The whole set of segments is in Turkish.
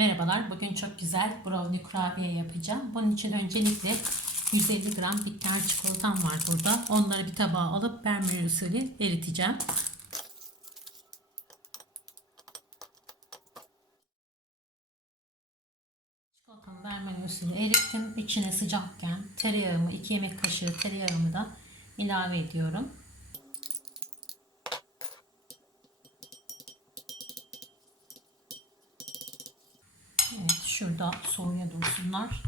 Merhabalar. Bugün çok güzel brownie kurabiye yapacağım. Bunun için öncelikle 150 gram bitter çikolatam var burada. Onları bir tabağa alıp benmari usulü eriteceğim. Çikolatamı benmari usulü erittim. İçine sıcakken tereyağımı, 2 yemek kaşığı tereyağımı da ilave ediyorum. Şurada soğuya dursunlar.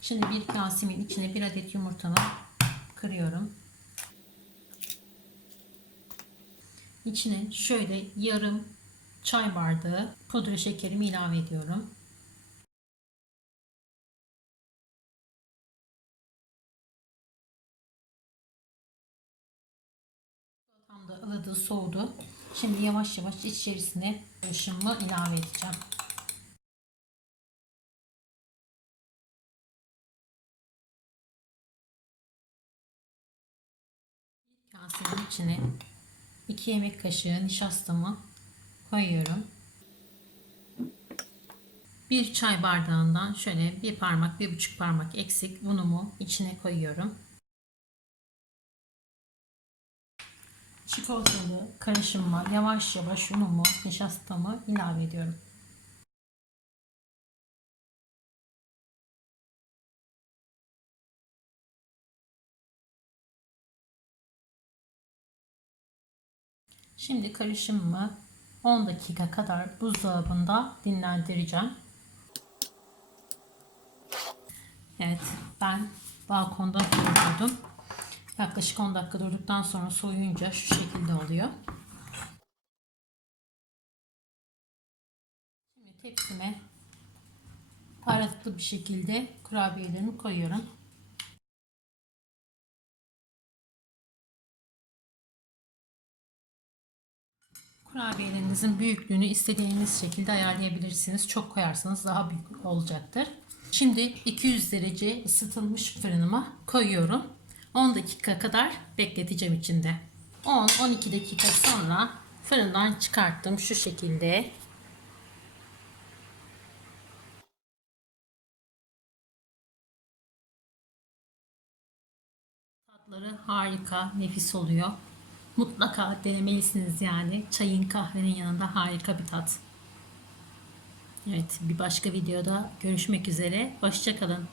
Şimdi bir kasemin içine bir adet yumurtamı kırıyorum. İçine şöyle yarım çay bardağı pudra şekerimi ilave ediyorum. Tam da ılıdı soğudu. Şimdi yavaş yavaş içerisine karışımımı ilave edeceğim. Kasenin içine 2 yemek kaşığı nişastamı koyuyorum. Bir çay bardağından şöyle bir parmak, bir buçuk parmak eksik unumu içine koyuyorum. Çikolatalı karışımıma yavaş yavaş unumu, nişastamı ilave ediyorum. Şimdi karışımımı 10 dakika kadar buzdolabında dinlendireceğim. Evet ben balkonda durdurdum. Yaklaşık 10 dakika durduktan sonra soğuyunca şu şekilde oluyor. Şimdi tepsime aralıklı bir şekilde kurabiyelerimi koyuyorum. Kurabiyelerinizin büyüklüğünü istediğiniz şekilde ayarlayabilirsiniz. Çok koyarsanız daha büyük olacaktır. Şimdi 200 derece ısıtılmış fırınıma koyuyorum. 10 dakika kadar bekleteceğim içinde. 10-12 dakika sonra fırından çıkarttım şu şekilde. Tatları harika, nefis oluyor. Mutlaka denemelisiniz yani. Çayın kahvenin yanında harika bir tat. Evet bir başka videoda görüşmek üzere. Hoşçakalın.